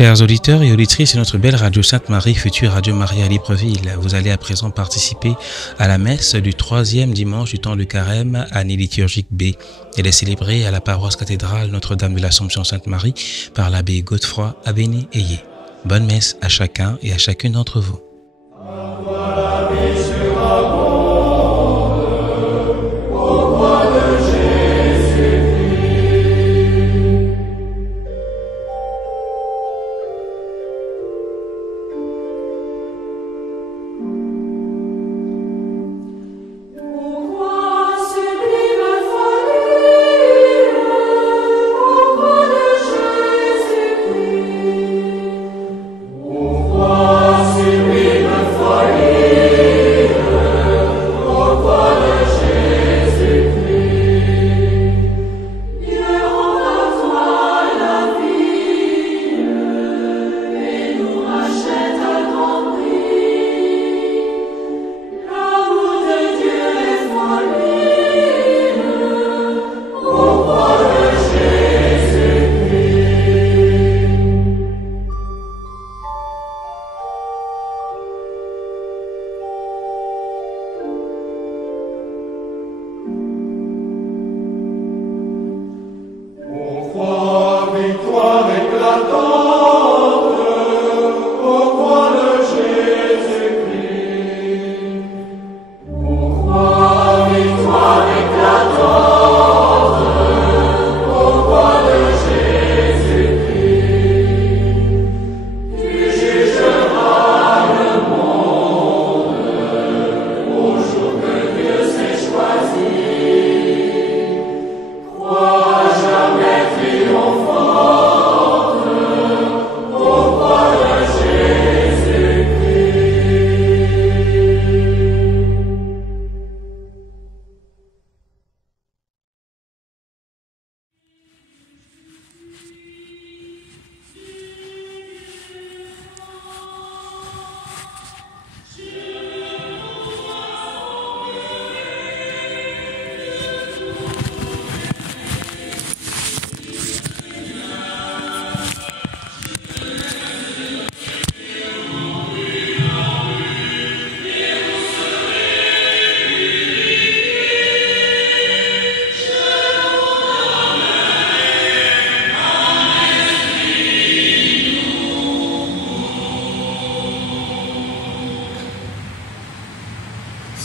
Chers auditeurs et auditrices de notre belle radio Sainte-Marie, future Radio Maria à Libreville, vous allez à présent participer à la messe du 3e dimanche du temps de Carême, année liturgique B. Elle est célébrée à la paroisse cathédrale Notre-Dame de l'Assomption Sainte-Marie par l'abbé Godefroy Abéné-Ayé. Bonne messe à chacun et à chacune d'entre vous.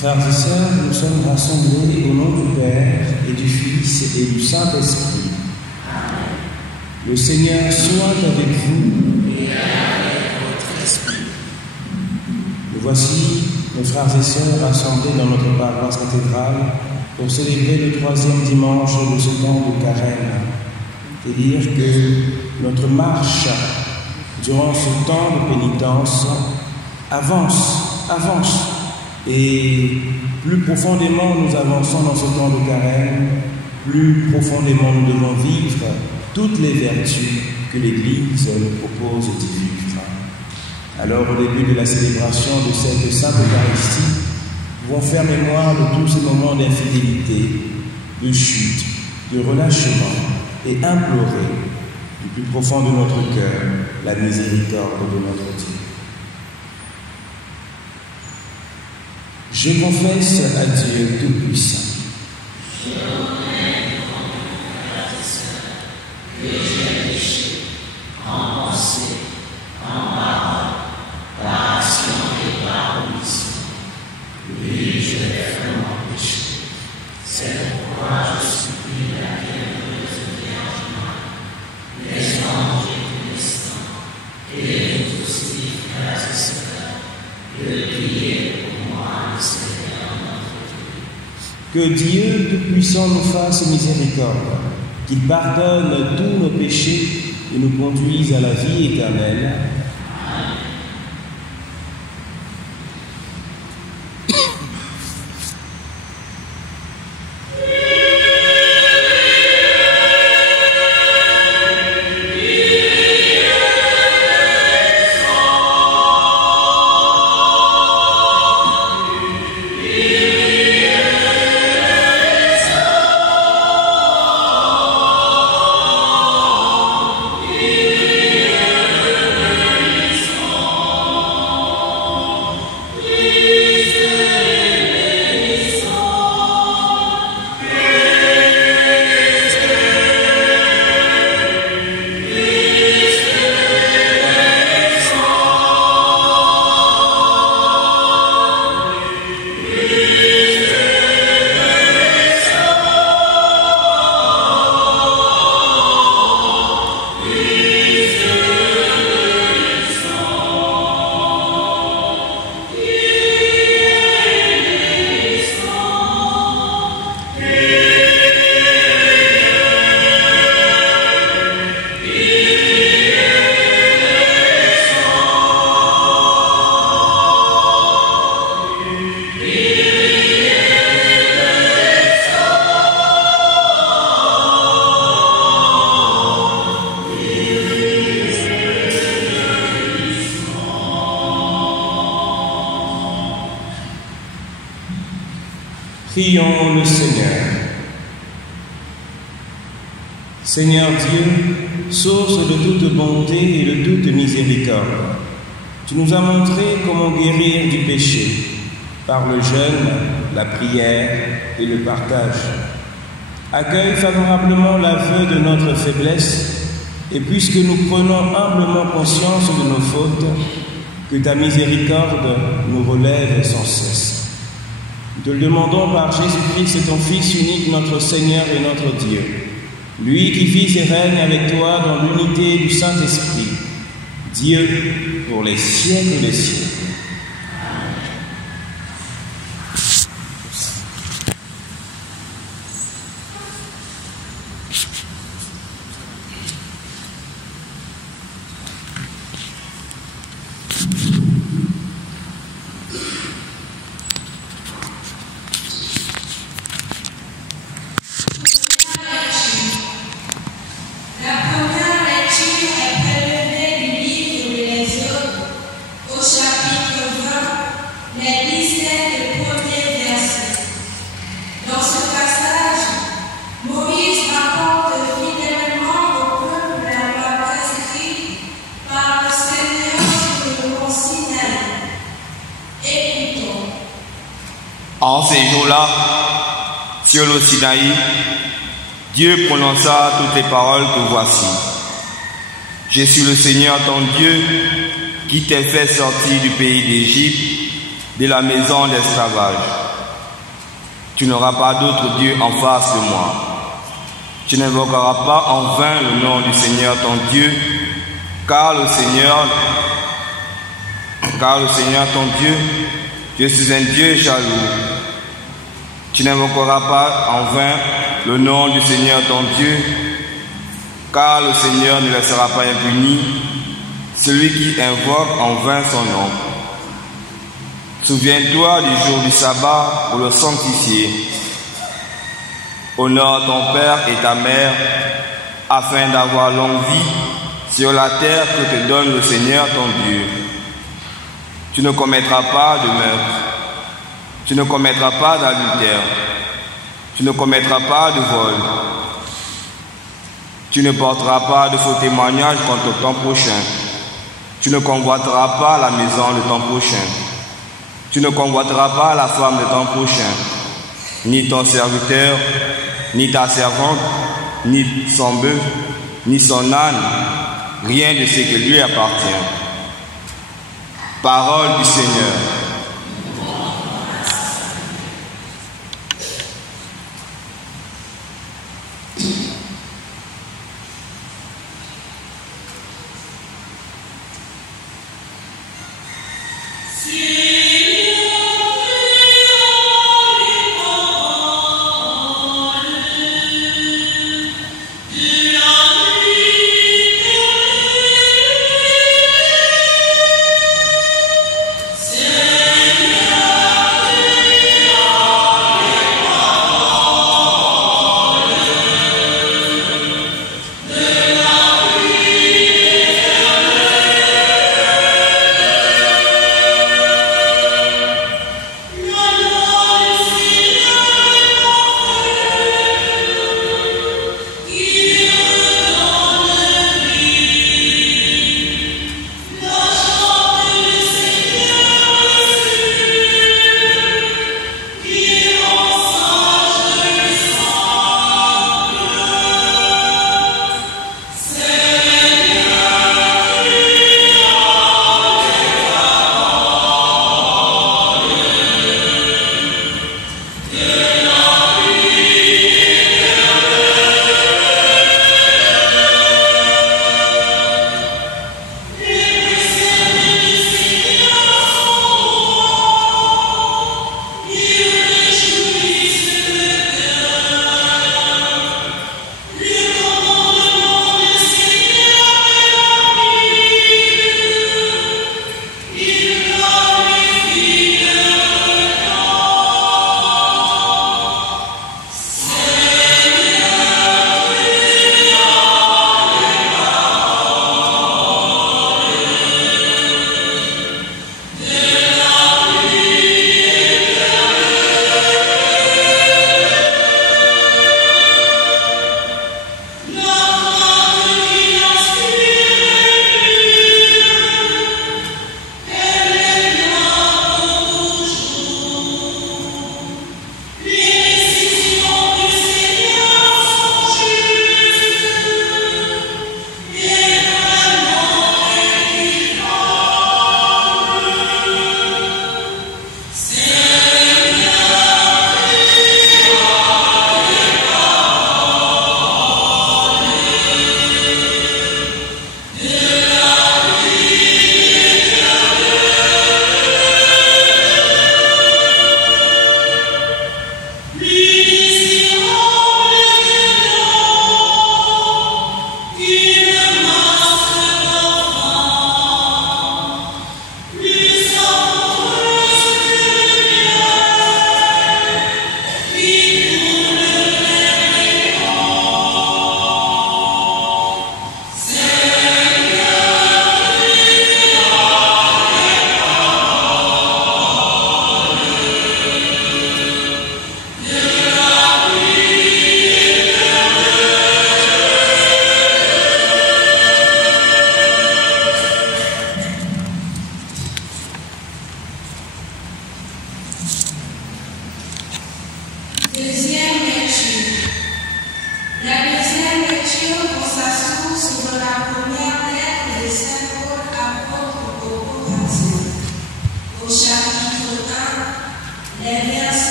Frères et sœurs, nous sommes rassemblés au nom du Père et du Fils et du Saint-Esprit. Le Seigneur soit avec vous et avec votre esprit. Nous voici, nos frères et sœurs, rassemblés dans notre paroisse cathédrale pour célébrer le 3e dimanche de ce temps de Carême. Et dire que notre marche durant ce temps de pénitence avance. Et plus profondément nous avançons dans ce temps de Carême, plus profondément nous devons vivre toutes les vertus que l'Église nous propose d'y vivre. Alors au début de la célébration de cette Sainte Eucharistie, nous pouvons faire mémoire de tous ces moments d'infidélité, de chute, de relâchement et implorer du plus profond de notre cœur la miséricorde de notre Dieu. Je confesse à Dieu Tout-Puissant que j'ai péché en pensée, en parole, par action et par omission. Oui, je l'ai vraiment péché. C'est pourquoi je supplie la bienheureuse Vierge Marie, les anges et tous les saints, et nous aussi, frères et sœurs, de prier pour moi, le Seigneur notre Dieu. Que Dieu Tout-Puissant nous fasse miséricorde, qu'il pardonne tous nos péchés et nous conduise à la vie éternelle. Prions le Seigneur. Seigneur Dieu, source de toute bonté et de toute miséricorde, tu nous as montré comment guérir du péché par le jeûne, la prière et le partage. Accueille favorablement l'aveu de notre faiblesse et puisque nous prenons humblement conscience de nos fautes, que ta miséricorde nous relève sans cesse. Nous te le demandons par Jésus-Christ, ton Fils unique, notre Seigneur et notre Dieu, lui qui vit et règne avec toi dans l'unité du Saint-Esprit, Dieu pour les siècles des siècles. En ces jours-là, sur le Sinaï, Dieu prononça toutes les paroles que voici. Je suis le Seigneur ton Dieu qui t'ai fait sortir du pays d'Égypte, de la maison d'esclavage. Tu n'auras pas d'autre Dieu en face de moi. Tu n'invoqueras pas en vain le nom du Seigneur ton Dieu, car le Seigneur ton Dieu, je suis un Dieu jaloux. Tu n'invoqueras pas en vain le nom du Seigneur ton Dieu, car le Seigneur ne laissera pas impuni celui qui invoque en vain son nom. Souviens-toi du jour du sabbat pour le sanctifier. Honore ton père et ta mère, afin d'avoir longue vie sur la terre que te donne le Seigneur ton Dieu. Tu ne commettras pas de meurtre. Tu ne commettras pas d'adultère. Tu ne commettras pas de vol. Tu ne porteras pas de faux témoignages contre ton prochain. Tu ne convoiteras pas la maison de ton prochain. Tu ne convoiteras pas la femme de ton prochain, ni ton serviteur, ni ta servante, ni son bœuf, ni son âne, rien de ce qui lui appartient. Parole du Seigneur.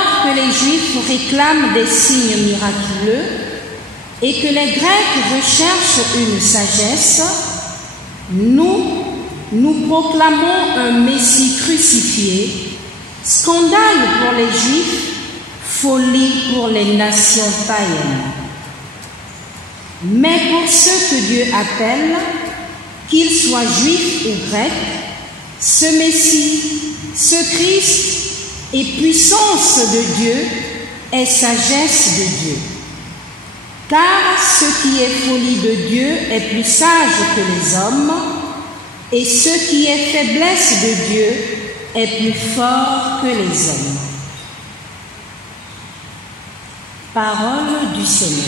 Alors que les Juifs réclament des signes miraculeux et que les Grecs recherchent une sagesse, nous proclamons un Messie crucifié, scandale pour les Juifs, folie pour les nations païennes. Mais pour ceux que Dieu appelle, qu'ils soient juifs ou grecs, ce Messie, ce Christ est puissance de Dieu et sagesse de Dieu. Car ce qui est folie de Dieu est plus sage que les hommes, et ce qui est faiblesse de Dieu est plus fort que les hommes. Parole du Seigneur.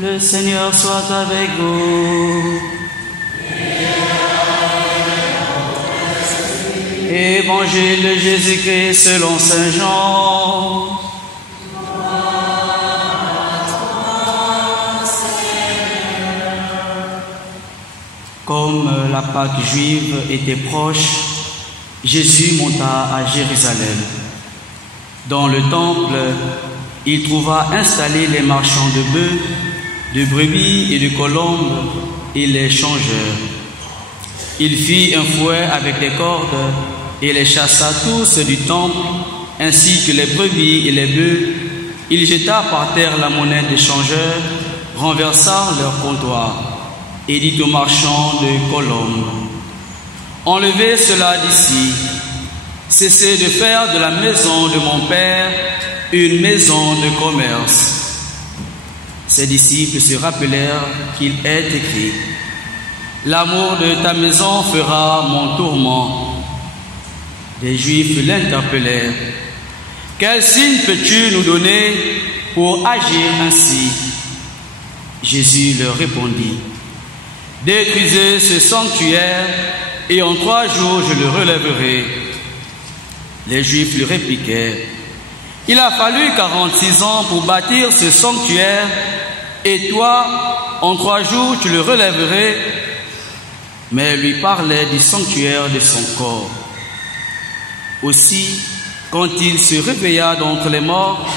Le Seigneur soit avec vous. Évangile de Jésus-Christ selon saint Jean. Comme la Pâque juive était proche, Jésus monta à Jérusalem. Dans le temple, il trouva installés les marchands de bœufs, de brebis et de colombes et les changeurs. Il fit un fouet avec des cordes et les chassa tous du temple, ainsi que les brebis et les bœufs. Il jeta par terre la monnaie des changeurs, renversa leur comptoir, et dit aux marchands de colombes: enlevez cela d'ici, cessez de faire de la maison de mon Père une maison de commerce. Ses disciples se rappelèrent qu'il est écrit: l'amour de ta maison fera mon tourment. Les Juifs l'interpellèrent: quel signe peux-tu nous donner pour agir ainsi? Jésus leur répondit: détruisez ce sanctuaire et en 3 jours je le relèverai. Les Juifs lui répliquèrent: il a fallu 46 ans pour bâtir ce sanctuaire, et toi, en 3 jours, tu le relèverais. Mais lui parlait du sanctuaire de son corps. Aussi, quand il se réveilla d'entre les morts,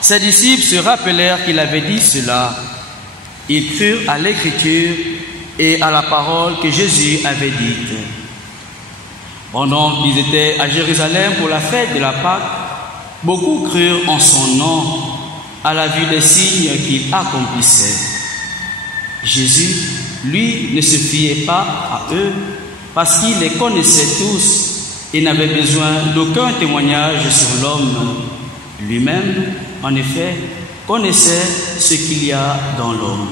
ses disciples se rappelèrent qu'il avait dit cela. Ils crurent à l'Écriture et à la parole que Jésus avait dite. Pendant qu'ils étaient à Jérusalem pour la fête de la Pâque, beaucoup crurent en son nom à la vue des signes qu'il accomplissait. Jésus, lui, ne se fiait pas à eux parce qu'il les connaissait tous et n'avait besoin d'aucun témoignage sur l'homme. Lui-même, en effet, connaissait ce qu'il y a dans l'homme.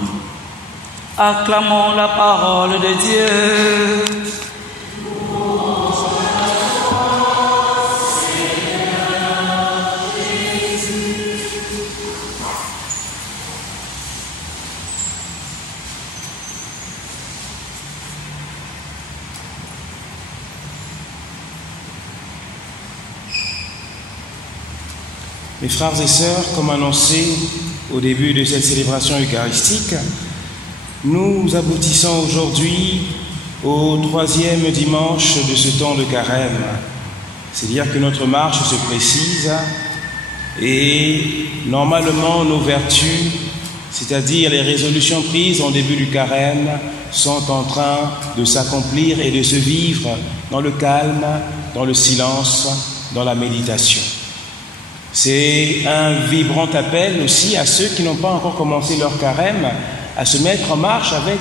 Acclamons la parole de Dieu. Mes frères et sœurs, comme annoncé au début de cette célébration eucharistique, nous aboutissons aujourd'hui au 3e dimanche de ce temps de carême. C'est-à-dire que notre marche se précise et normalement nos vertus c'est-à-dire les résolutions prises en début du carême, sont en train de s'accomplir et de se vivre dans le calme, dans le silence, dans la méditation. C'est un vibrant appel aussi à ceux qui n'ont pas encore commencé leur carême à se mettre en marche avec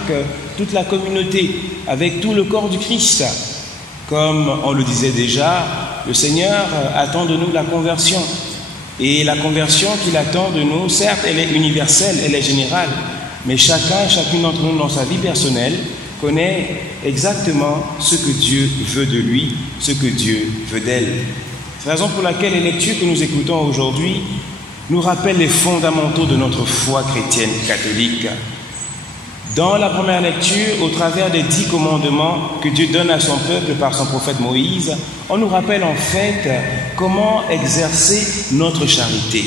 toute la communauté, avec tout le corps du Christ. Comme on le disait déjà, le Seigneur attend de nous la conversion. Et la conversion qu'il attend de nous, certes, elle est universelle, elle est générale, mais chacun et chacune d'entre nous dans sa vie personnelle connaît exactement ce que Dieu veut de lui, ce que Dieu veut d'elle. C'est la raison pour laquelle les lectures que nous écoutons aujourd'hui nous rappellent les fondamentaux de notre foi chrétienne catholique. Dans la première lecture, au travers des 10 commandements que Dieu donne à son peuple par son prophète Moïse, on nous rappelle en fait comment exercer notre charité.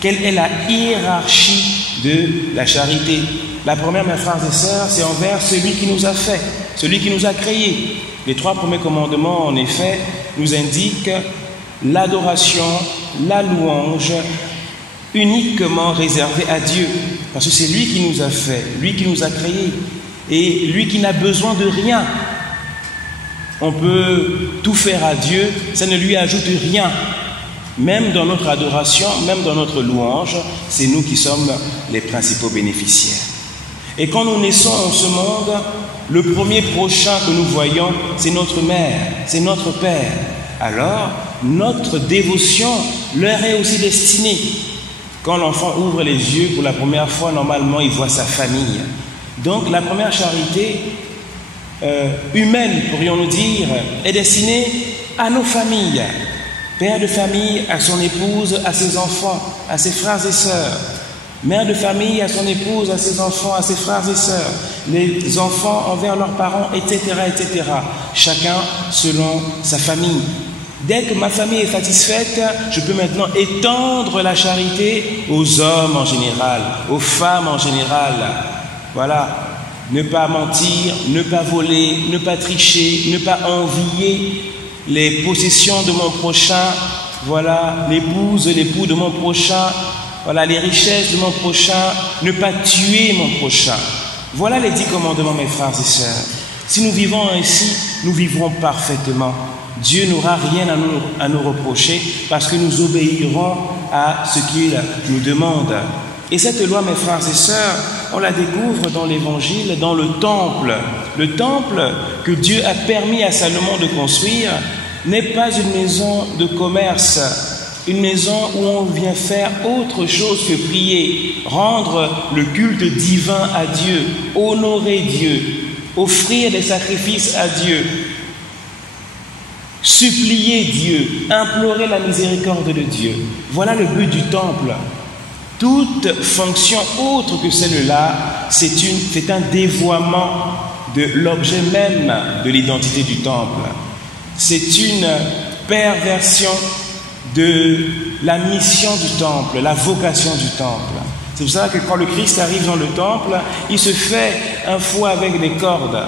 Quelle est la hiérarchie de la charité? La première, mes frères et sœurs, c'est envers celui qui nous a fait, celui qui nous a créés. Les 3 premiers commandements, en effet, nous indiquent l'adoration, la louange, uniquement réservée à Dieu. Parce que c'est lui qui nous a fait, lui qui nous a créés, et lui qui n'a besoin de rien. On peut tout faire à Dieu, ça ne lui ajoute rien. Même dans notre adoration, même dans notre louange, c'est nous qui sommes les principaux bénéficiaires. Et quand nous naissons en ce monde, le premier prochain que nous voyons, c'est notre mère, c'est notre père. Alors, notre dévotion leur est aussi destinée. Quand l'enfant ouvre les yeux pour la première fois, normalement, il voit sa famille. Donc, la première charité humaine, pourrions-nous dire, est destinée à nos familles. Père de famille à son épouse, à ses enfants, à ses frères et sœurs. Mère de famille à son épouse, à ses enfants, à ses frères et sœurs. Les enfants envers leurs parents, etc., etc. Chacun selon sa famille. Dès que ma famille est satisfaite, je peux maintenant étendre la charité aux hommes en général, aux femmes en général. Voilà. Ne pas mentir, ne pas voler, ne pas tricher, ne pas envier les possessions de mon prochain. Voilà. L'épouse, l'époux de mon prochain. Voilà. Les richesses de mon prochain. Ne pas tuer mon prochain. Voilà les 10 commandements, mes frères et sœurs. Si nous vivons ainsi, nous vivrons parfaitement. Dieu n'aura rien à nous reprocher parce que nous obéirons à ce qu'il nous demande. Et cette loi, mes frères et sœurs, on la découvre dans l'Évangile, dans le temple. Le temple que Dieu a permis à Salomon de construire n'est pas une maison de commerce, une maison où on vient faire autre chose que prier, rendre le culte divin à Dieu, honorer Dieu, offrir des sacrifices à Dieu, supplier Dieu, implorer la miséricorde de Dieu. Voilà le but du temple. Toute fonction autre que celle-là, c'est un dévoiement de l'objet même de l'identité du temple. C'est une perversion de la mission du temple, la vocation du temple. C'est pour ça que quand le Christ arrive dans le temple, il se fait un fouet avec des cordes.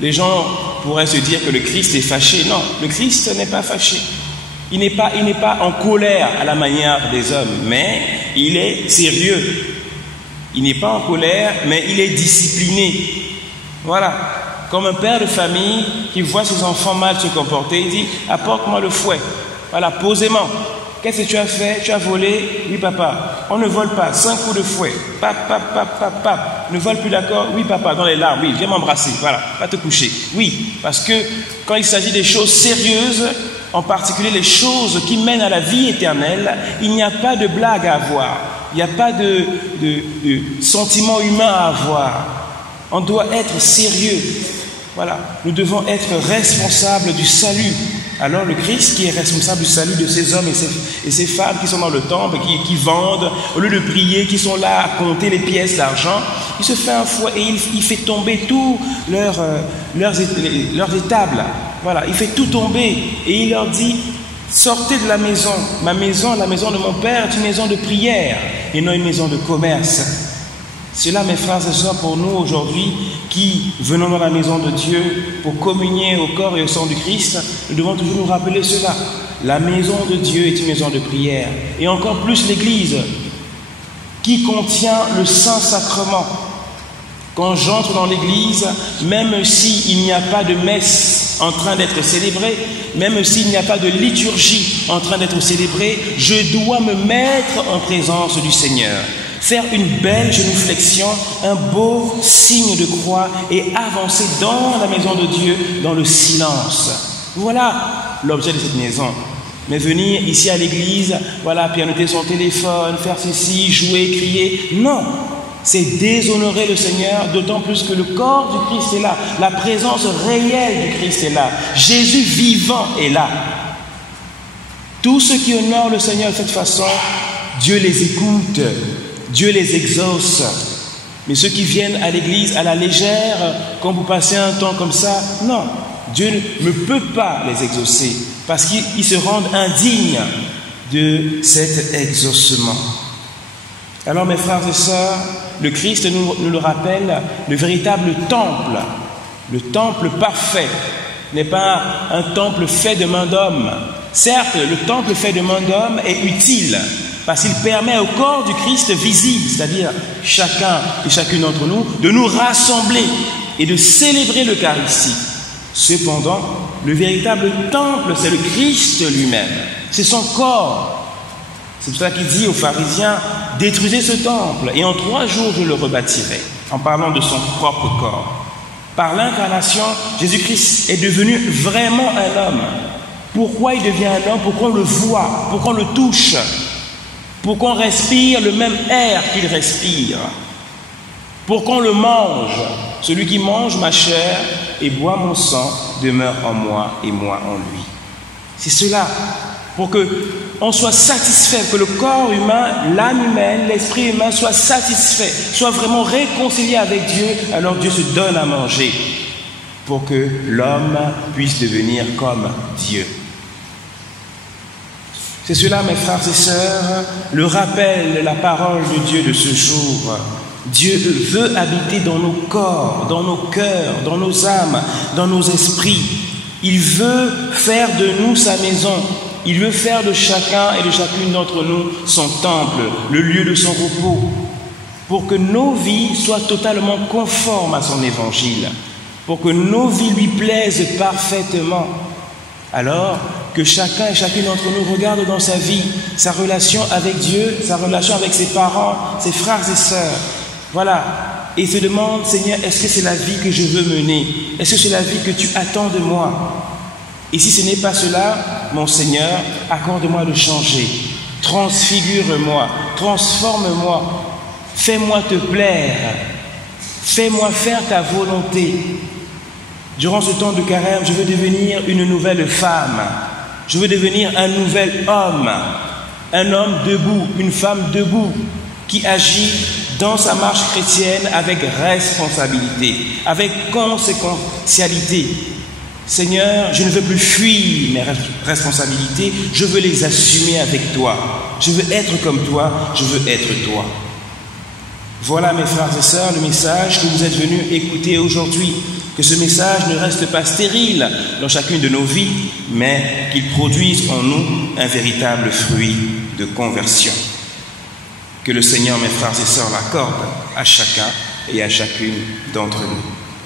Les gens pourraient se dire que le Christ est fâché. Non, le Christ n'est pas fâché. Il n'est pas en colère à la manière des hommes, mais il est sérieux. Il n'est pas en colère, mais il est discipliné. Voilà. Comme un père de famille qui voit ses enfants mal se comporter, il dit « Apporte-moi le fouet. » Voilà, posément. Qu'est-ce que tu as fait? Tu as volé? Oui, papa. On ne vole pas. 5 coups de fouet. Pap, pap, pap, pap, pap. Ne vole plus, d'accord? Oui, papa. Dans les larmes. Oui, viens m'embrasser. Voilà. Va te coucher. Oui, parce que quand il s'agit des choses sérieuses, en particulier les choses qui mènent à la vie éternelle, il n'y a pas de blague à avoir. Il n'y a pas de sentiment humain à avoir. On doit être sérieux. Voilà. Nous devons être responsables du salut. Alors le Christ qui est responsable du salut de ces hommes et ces femmes qui sont dans le temple, qui vendent, au lieu de prier, qui sont là à compter les pièces d'argent, il se fait un fouet et il fait tomber tous leurs étables. Voilà, il fait tout tomber et il leur dit « Sortez de la maison. Ma maison, la maison de mon Père, est une maison de prière et non une maison de commerce. » C'est là, mes frères et sœurs, pour nous aujourd'hui, qui venons dans la maison de Dieu pour communier au corps et au sang du Christ, nous devons toujours nous rappeler cela. La maison de Dieu est une maison de prière. Et encore plus l'Église. qui contient le Saint-Sacrement. Quand j'entre dans l'église, même s'il n'y a pas de messe en train d'être célébrée, même s'il n'y a pas de liturgie en train d'être célébrée, je dois me mettre en présence du Seigneur, faire une belle genuflexion, un beau signe de croix et avancer dans la maison de Dieu dans le silence. Voilà l'objet de cette maison. Mais venir ici à l'église, voilà, pianoter son téléphone, faire ceci, jouer, crier, non, c'est déshonorer le Seigneur, d'autant plus que le corps du Christ est là, la présence réelle du Christ est là, Jésus vivant est là. Tous ceux qui honorent le Seigneur de cette façon, Dieu les écoute, Dieu les exauce. Mais ceux qui viennent à l'église à la légère, quand vous passez un temps comme ça, non, Dieu ne peut pas les exaucer, parce qu'ils se rendent indignes de cet exaucement. Alors mes frères et sœurs, le Christ nous le rappelle, le véritable temple, le temple parfait, n'est pas un temple fait de main d'homme. Certes, le temple fait de main d'homme est utile, parce qu'il permet au corps du Christ visible, c'est-à-dire chacun et chacune d'entre nous, de nous rassembler et de célébrer l'Eucharistie. Cependant, le véritable temple, c'est le Christ lui-même, c'est son corps. C'est pour ça qu'il dit aux pharisiens, détruisez ce temple et en 3 jours je le rebâtirai, en parlant de son propre corps. Par l'incarnation, Jésus-Christ est devenu vraiment un homme. Pourquoi il devient un homme? Pourquoi on le voit? Pourquoi on le touche? Pourquoi on respire le même air qu'il respire? Pourquoi on le mange? Celui qui mange ma chair et boit mon sang demeure en moi et moi en lui. C'est cela, pour qu'on soit satisfait, que le corps humain, l'âme humaine, l'esprit humain soit satisfait, soit vraiment réconcilié avec Dieu, alors Dieu se donne à manger pour que l'homme puisse devenir comme Dieu. C'est cela, mes frères et sœurs, le rappel de la parole de Dieu de ce jour. Dieu veut habiter dans nos corps, dans nos cœurs, dans nos âmes, dans nos esprits. Il veut faire de nous sa maison. Il veut faire de chacun et de chacune d'entre nous son temple, le lieu de son repos, pour que nos vies soient totalement conformes à son évangile, pour que nos vies lui plaisent parfaitement. Alors que chacun et chacune d'entre nous regarde dans sa vie, sa relation avec Dieu, sa relation avec ses parents, ses frères et sœurs. Voilà. Et se demande, Seigneur, est-ce que c'est la vie que je veux mener? Est-ce que c'est la vie que tu attends de moi? Et si ce n'est pas cela, mon Seigneur, accorde-moi de changer. Transfigure-moi, transforme-moi, fais-moi te plaire, fais-moi faire ta volonté. Durant ce temps de carême, je veux devenir une nouvelle femme, je veux devenir un nouvel homme, un homme debout, une femme debout, qui agit dans sa marche chrétienne avec responsabilité, avec conséquentialité. Seigneur, je ne veux plus fuir mes responsabilités, je veux les assumer avec toi. Je veux être comme toi, je veux être toi. Voilà, mes frères et sœurs, le message que vous êtes venus écouter aujourd'hui. Que ce message ne reste pas stérile dans chacune de nos vies, mais qu'il produise en nous un véritable fruit de conversion. Que le Seigneur, mes frères et sœurs, l'accorde à chacun et à chacune d'entre nous.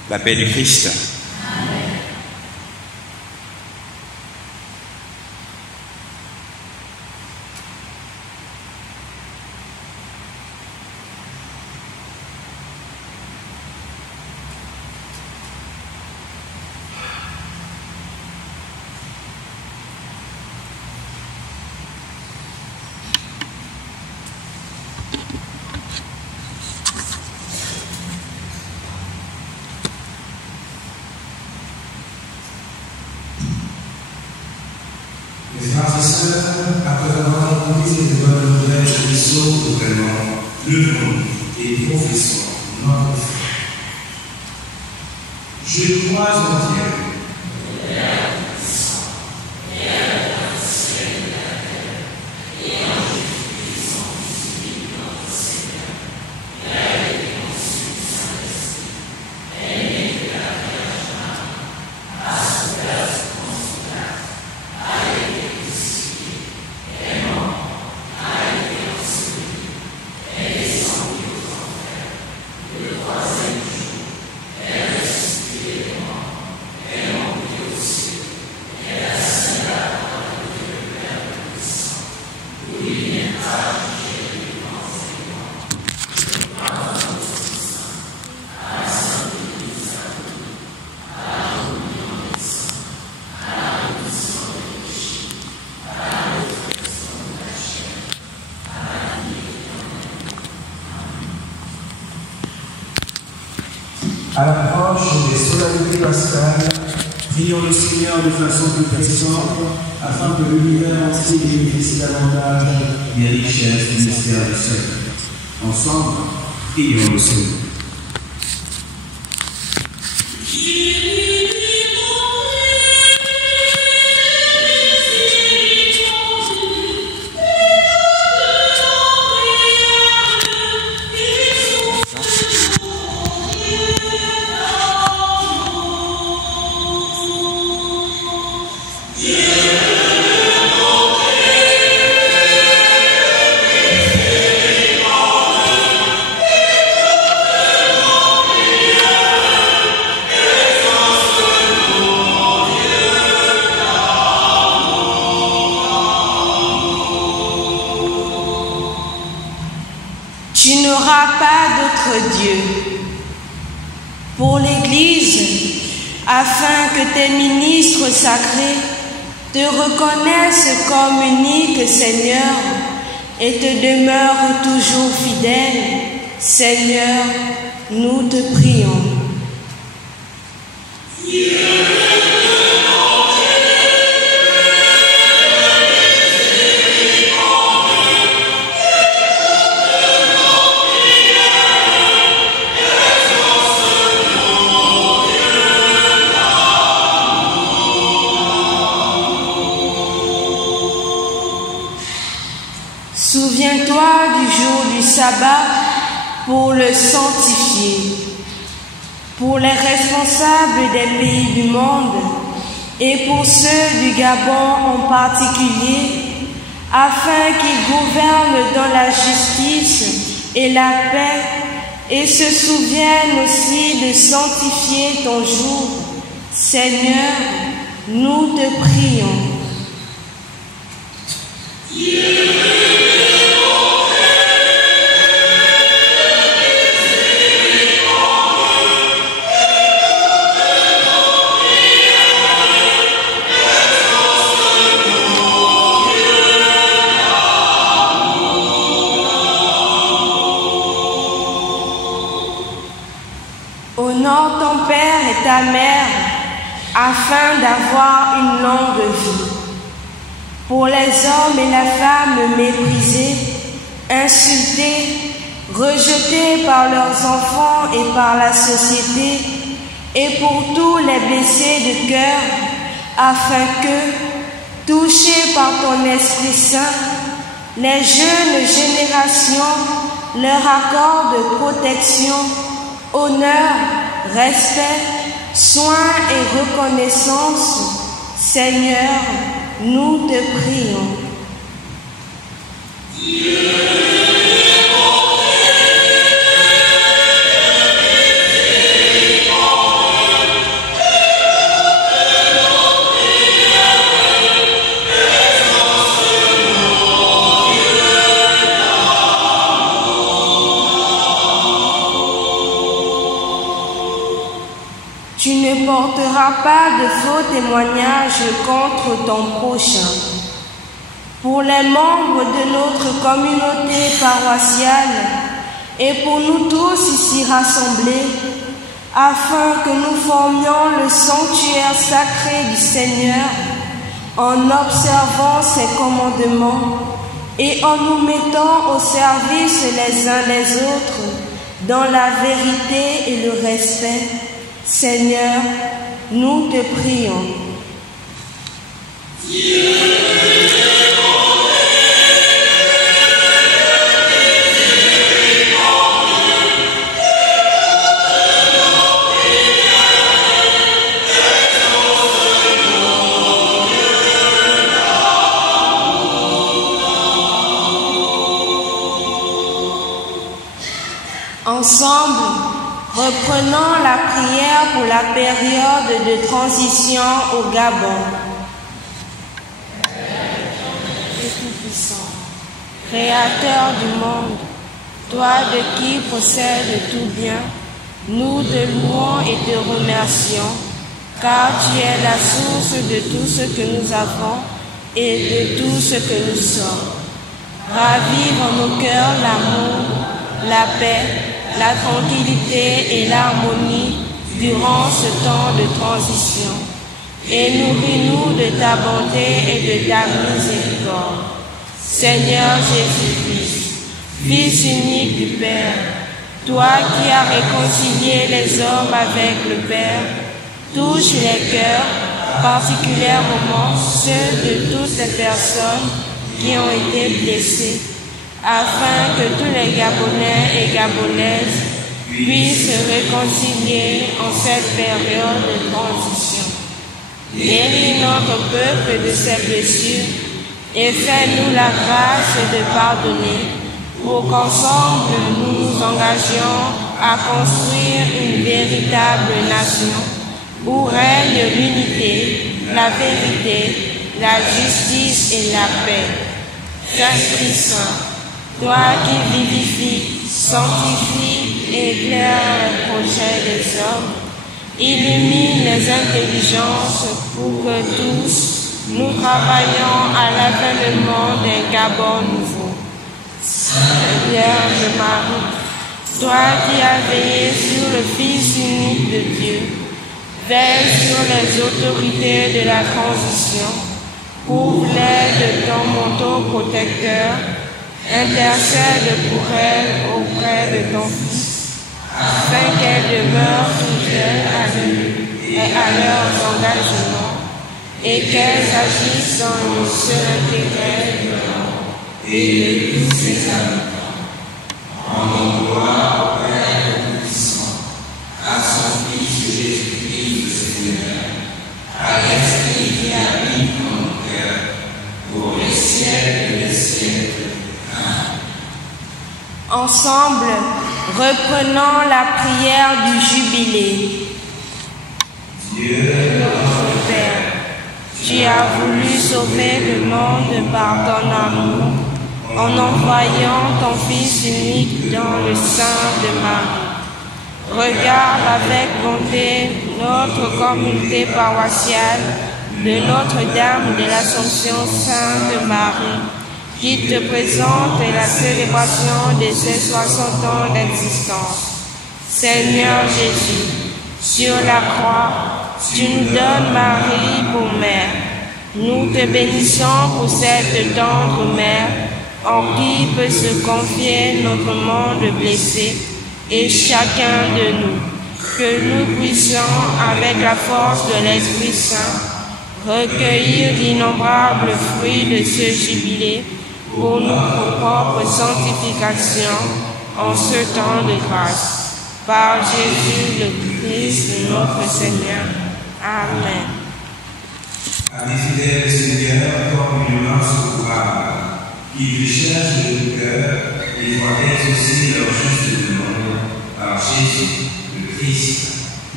La paix du Christ. Mes frères et sœurs, après avoir écouté cette bonne nouvelle qui sauve vraiment, levons et professons notre foi. Je crois en Dieu. Et À l'approche des solennités pascales, prions le Seigneur de façon plus pressante, afin que l'univers entier bénéficie davantage des richesses du mystère du Seigneur. Ensemble, prions le Seigneur. Tu n'auras pas d'autre Dieu. Pour l'Église, afin que tes ministres sacrés te reconnaissent comme unique Seigneur et te demeurent toujours fidèles, Seigneur, nous te prions. Souviens-toi du jour du sabbat pour le sanctifier, pour les responsables des pays du monde et pour ceux du Gabon en particulier, afin qu'ils gouvernent dans la justice et la paix et se souviennent aussi de sanctifier ton jour. Seigneur, nous te prions. Honore ton père et ta mère afin d'avoir une longue vie. Pour les hommes et la femme méprisés, insultés, rejetés par leurs enfants et par la société, et pour tous les blessés de cœur, afin que, touchés par ton Esprit Saint, les jeunes générations leur accordent protection, honneur, respect, soin et reconnaissance. Seigneur, nous te prions. Tu ne porteras pas de faux témoignages contre ton prochain. Pour les membres de notre communauté paroissiale et pour nous tous ici rassemblés, afin que nous formions le sanctuaire sacré du Seigneur en observant ses commandements et en nous mettant au service les uns des autres dans la vérité et le respect. Seigneur, nous te prions. Ensemble, reprenons la prière pour la période de transition au Gabon. Dieu Tout-Puissant, Créateur du monde, toi de qui possède tout bien, nous te louons et te remercions, car tu es la source de tout ce que nous avons et de tout ce que nous sommes. Ravive en nos cœurs l'amour, la paix, la tranquillité et l'harmonie durant ce temps de transition. Et nourris-nous de ta bonté et de ta miséricorde. Seigneur Jésus-Christ, Fils unique du Père, toi qui as réconcilié les hommes avec le Père, touche les cœurs, particulièrement ceux de toutes les personnes qui ont été blessées, afin que tous les Gabonais et Gabonaises puissent se réconcilier en cette période de transition. Guéris notre peuple de ses blessures et fais-nous la grâce de pardonner pour qu'ensemble nous nous engagions à construire une véritable nation où règne l'unité, la vérité, la justice et la paix. Saint-Esprit Saint, toi qui vivifies, sanctifies et éclaires les projets des hommes, illumine les intelligences pour que tous nous travaillions à l'avènement des Gabons nouveaux. Vierge Marie, toi qui as veillé sur le Fils unique de Dieu, veille sur les autorités de la transition, couvre-les de ton manteau protecteur, intercède pour elles auprès de ton Fils, afin qu'elles demeurent fidèles à lui et à leurs engagements, et qu'elles agissent dans le seul intérêt du monde et de tous ses habitants. Rendons gloire au Père Tout-Puissant, à son Fils Jésus-Christ le Seigneur, à l'Esprit qui habite dans nos cœurs, pour les siècles des siècles. Ensemble, reprenons la prière du jubilé. Dieu, Notre Père, tu as voulu sauver le monde par ton amour en envoyant ton Fils unique dans le sein de Marie. Regarde avec bonté notre communauté paroissiale de Notre-Dame de l'Assomption Sainte Marie, qui te présente la célébration de ses 60 ans d'existence. Seigneur Jésus, sur la croix, tu nous donnes Marie pour mère. Nous te bénissons pour cette tendre mère en qui peut se confier notre monde blessé et chacun de nous, que nous puissions, avec la force de l'Esprit Saint, recueillir d'innombrables fruits de ce jubilé pour notre propre sanctification en ce temps de grâce. Par Jésus le Christ, notre Seigneur. Amen. à des fidèles Seigneur, comme une main secourable, qui te cherchent de tout cœur et voient exaucer leur juste demande par Jésus le Christ,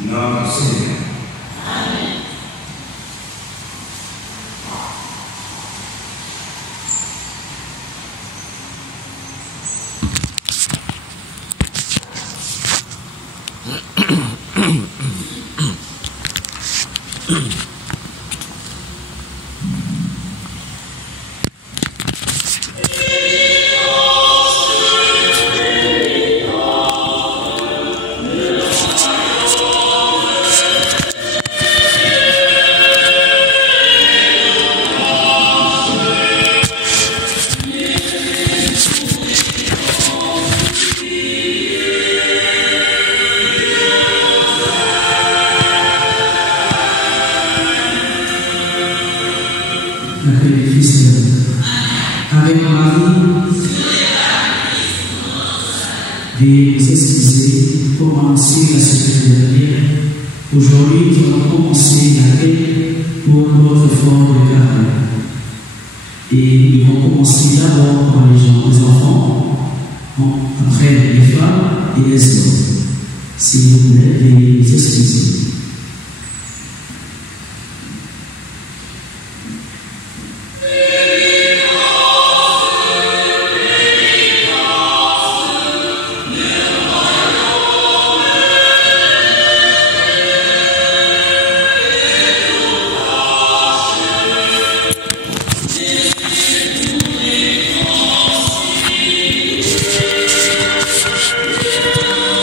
notre Seigneur. Amen. Avec Marie, veuillez vous excuser pour commencer la semaine dernière. Aujourd'hui, nous allons commencer la paix pour notre fort de carême. Et nous allons commencer d'abord par les enfants, après les femmes et les hommes. S'il vous plaît, veuillez vous excuser. Amen.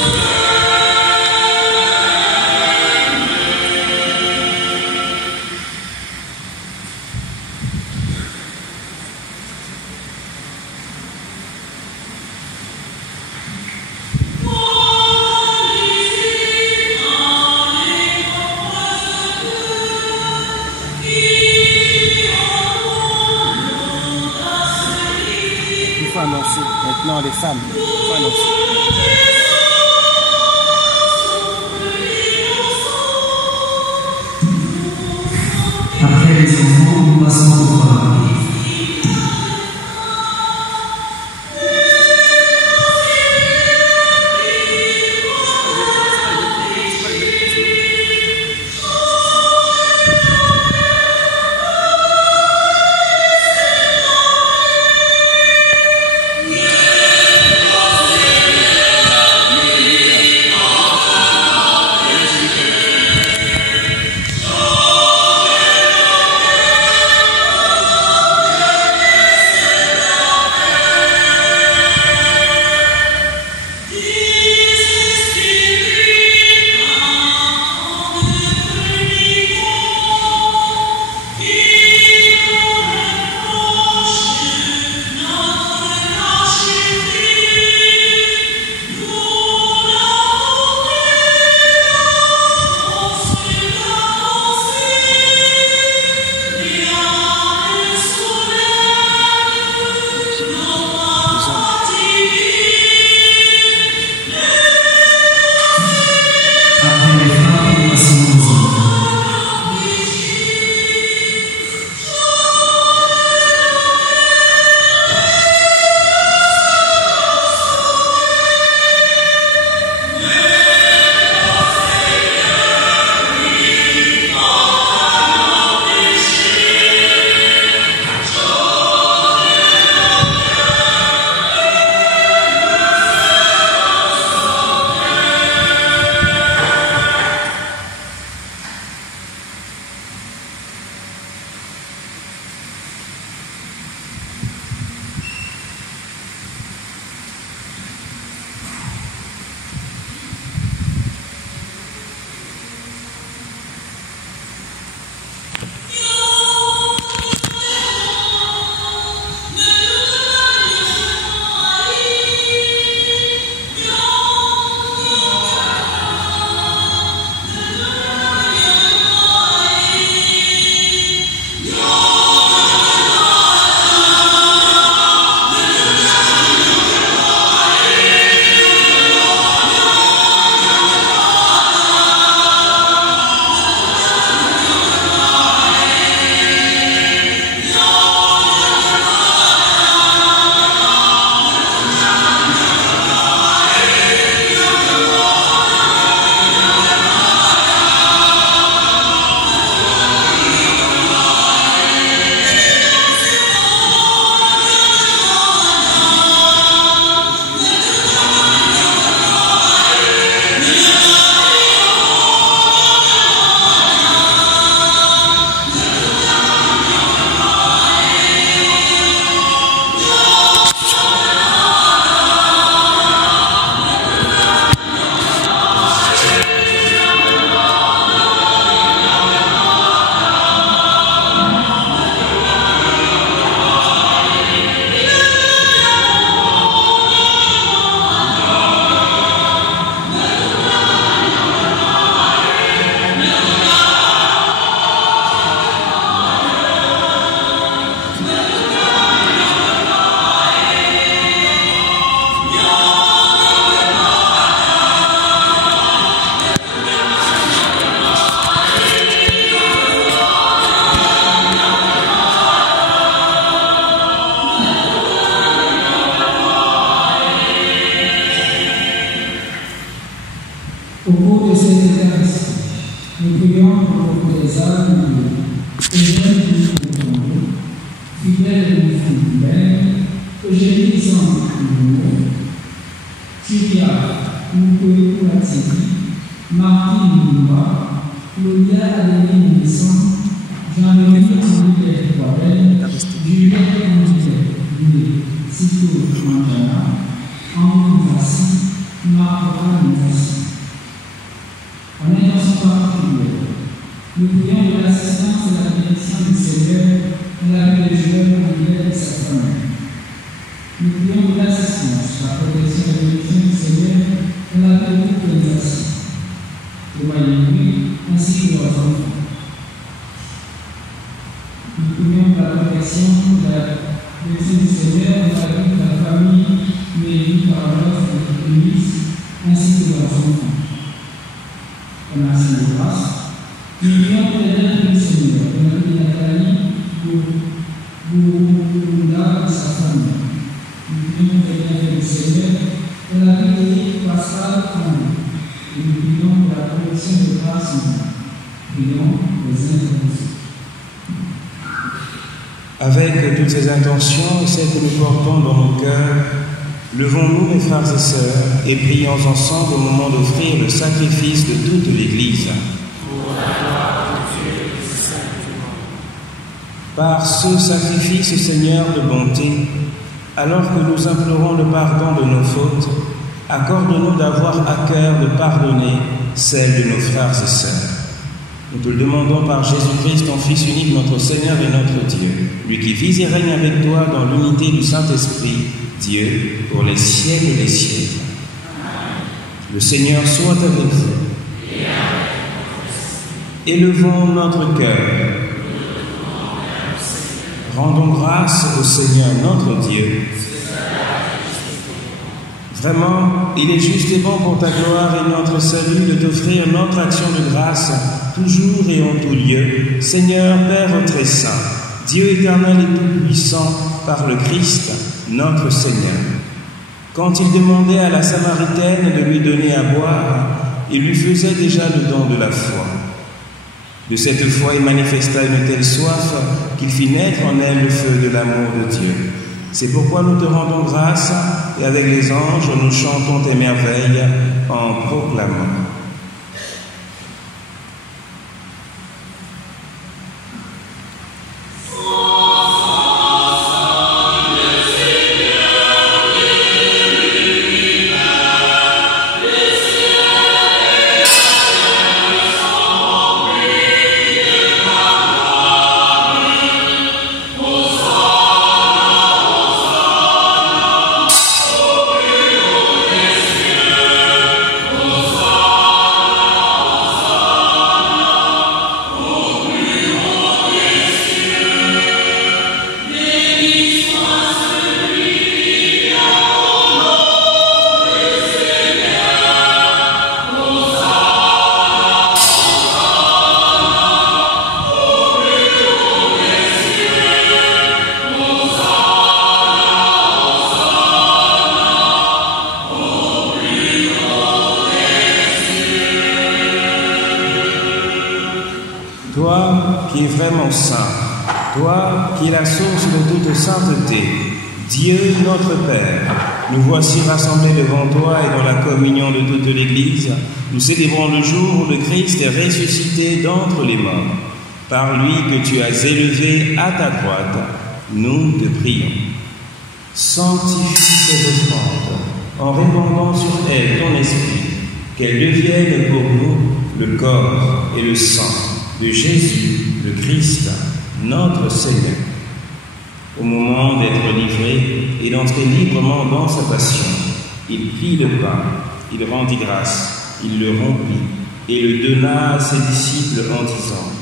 Non, les femmes. Pas non. Après les enfants, nous passons au travail. Au cours de cette Eucharistie, nous prions pour les âmes et jeunes de nous, fidèles de nous, Eugénie Saint-Cloud, Syria, Moukoé Koulatini, Martine Moumba, Claudia Adeline Nissan, Jean-Louis Henri Poirel, Juliette Henri Sito Manjana, Henri Vassi, Marc Vassi. En intention particulière, nous prions de l'assistance et la bénédiction du Seigneur dans la vie des jeunes et de sa famille. Nous prions de l'assistance, la protection et la bénédiction du Seigneur dans la vie de toutes les nations, de Maïmoui ainsi que leurs enfants. Nous prions de la protection et la bénédiction du Seigneur dans la vie de la famille mais émis par l'œuvre de l'Église ainsi que par son nom. En action de grâce, nous prions pour les œuvres du Seigneur, pour Nathalie, pour Bourgoula et sa famille. Nous prions pour les œuvres du Seigneur, pour la vie de Pascal André. Et nous prions pour la protection de grâce. Prions les interventions. Avec toutes ces intentions et celles que nous portons dans nos cœurs, levons-nous, mes frères et sœurs, et prions ensemble au moment d'offrir le sacrifice de toute l'Église. Par ce sacrifice, Seigneur de bonté, alors que nous implorons le pardon de nos fautes, accorde-nous d'avoir à cœur de pardonner celles de nos frères et sœurs. Nous te le demandons par Jésus-Christ, ton Fils unique, notre Seigneur et notre Dieu, lui qui vit et règne avec toi dans l'unité du Saint-Esprit, Dieu, pour les siècles des siècles. Le Seigneur soit avec vous. Élevons notre cœur. Rendons grâce au Seigneur notre Dieu. Vraiment, il est juste et bon pour ta gloire et notre salut de t'offrir notre action de grâce, toujours et en tout lieu. Seigneur, Père très saint, Dieu éternel et tout-puissant, par le Christ, notre Seigneur. Quand il demandait à la Samaritaine de lui donner à boire, il lui faisait déjà le don de la foi. De cette foi, il manifesta une telle soif qu'il fit naître en elle le feu de l'amour de Dieu. C'est pourquoi nous te rendons grâce et avec les anges nous chantons tes merveilles en proclamant. Toi qui es vraiment saint, toi qui es la source de toute sainteté, Dieu notre Père, nous voici rassemblés devant toi et dans la communion de toute l'Église. Nous célébrons le jour où le Christ est ressuscité d'entre les morts. Par lui que tu as élevé à ta droite, nous te prions. Sanctifie cette offrande en répandant sur elle ton esprit, qu'elle devienne pour nous le corps et le sang de Jésus, le Christ, notre Seigneur. Au moment d'être livré et d'entrer librement dans sa passion, il prit le pain, il rendit grâce, il le rompit et le donna à ses disciples en disant :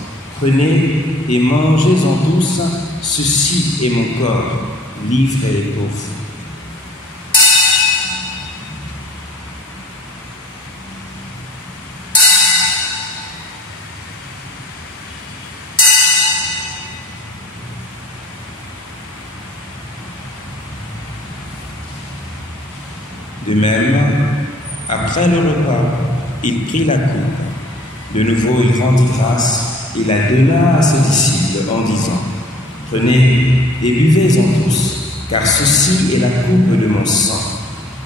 Prenez et mangez-en tous, ceci est mon corps, livré pour vous. De même, après le repas, il prit la coupe. De nouveau, il rendit grâce et la donna à ses disciples en disant : Prenez et buvez-en tous, car ceci est la coupe de mon sang,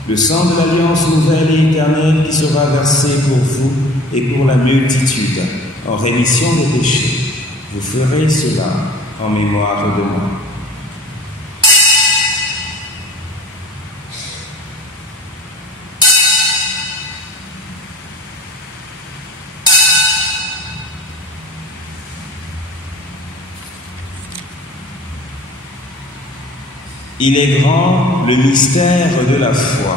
le sang de l'alliance nouvelle et éternelle qui sera versé pour vous et pour la multitude, en rémission des péchés. Vous ferez cela en mémoire de moi. Il est grand le mystère de la foi.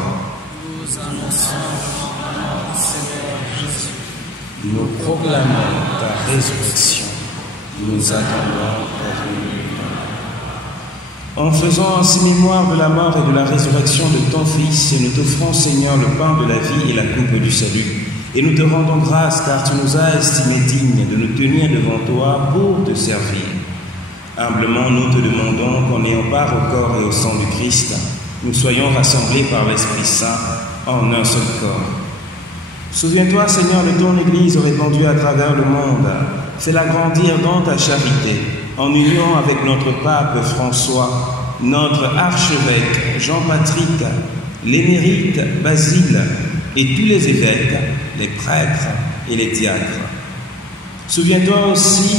Nous annonçons le Seigneur Jésus. Nous proclamons ta résurrection. Nous attendons ta venue. En faisant ainsi mémoire de la mort et de la résurrection de ton Fils, nous t'offrons, Seigneur, le pain de la vie et la coupe du salut. Et nous te rendons grâce car tu nous as estimés dignes de nous tenir devant toi pour te servir. Humblement, nous te demandons qu'en ayant part au corps et au sang du Christ, nous soyons rassemblés par l'Esprit Saint en un seul corps. Souviens-toi, Seigneur, de ton Église répandue à travers le monde. Fais-la grandir dans ta charité, en union avec notre pape François, notre archevêque Jean-Patrick, l'émérite Basile et tous les évêques, les prêtres et les diacres. Souviens-toi aussi